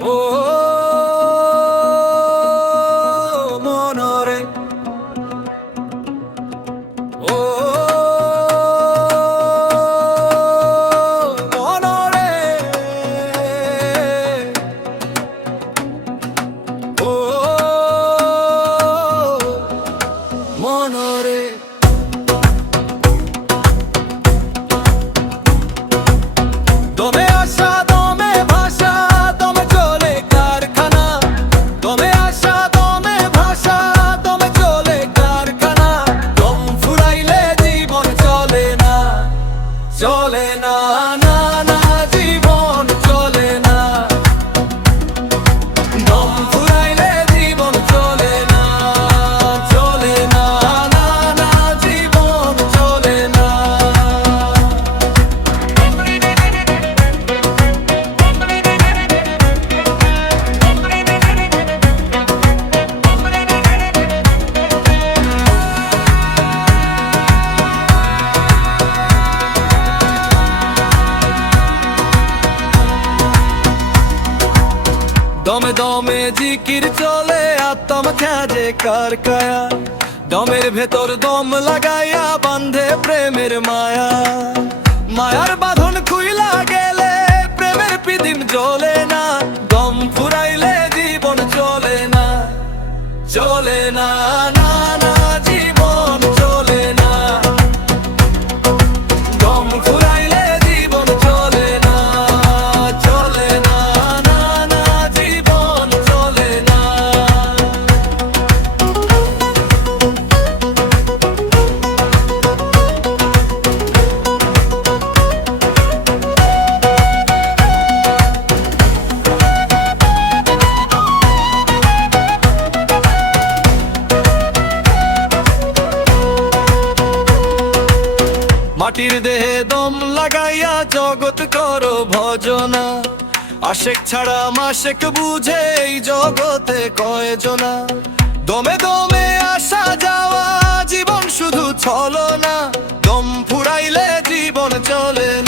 ও মনরে, ও মনরে, ও মনরে। দমে আসা দমে ভাষা, দমে চলে কারখানা। দমে আসা দমে ভাষা, দমে চলে কারখানা। দম ফুরাইলে জীবন চলে না, চলে না, না না জীবন চলে না। দম ফুরাইলে জীবন চলে না, চলে না, না না জীবন চলে না। দমে দমে জিকির চলে, আত্ম খেজে কার কায়া। দমের ভেতর দম লাগাইয়া বান্ধে প্রেমের মায়া। মায়ার বাঁধন খুইলা গেলে প্রেমের পিদিম জ্বলে না। দম ফুরাইলে জীবন চলে না, চলে না, না না জীবন চলে না। দম ফুরাইলে জীবন চলে না, চলে না, না না জীবন চলে না। মাটির দেহে দম লাগাইয়া জগৎ করো ভজনা। আশেক ছাড়া মাশেক বুঝে এই জগতে কয়জনা। দমে দমে আসা যাওয়া জীবন শুধু ছলনা। দম ফুরাইলে জীবন চলে না।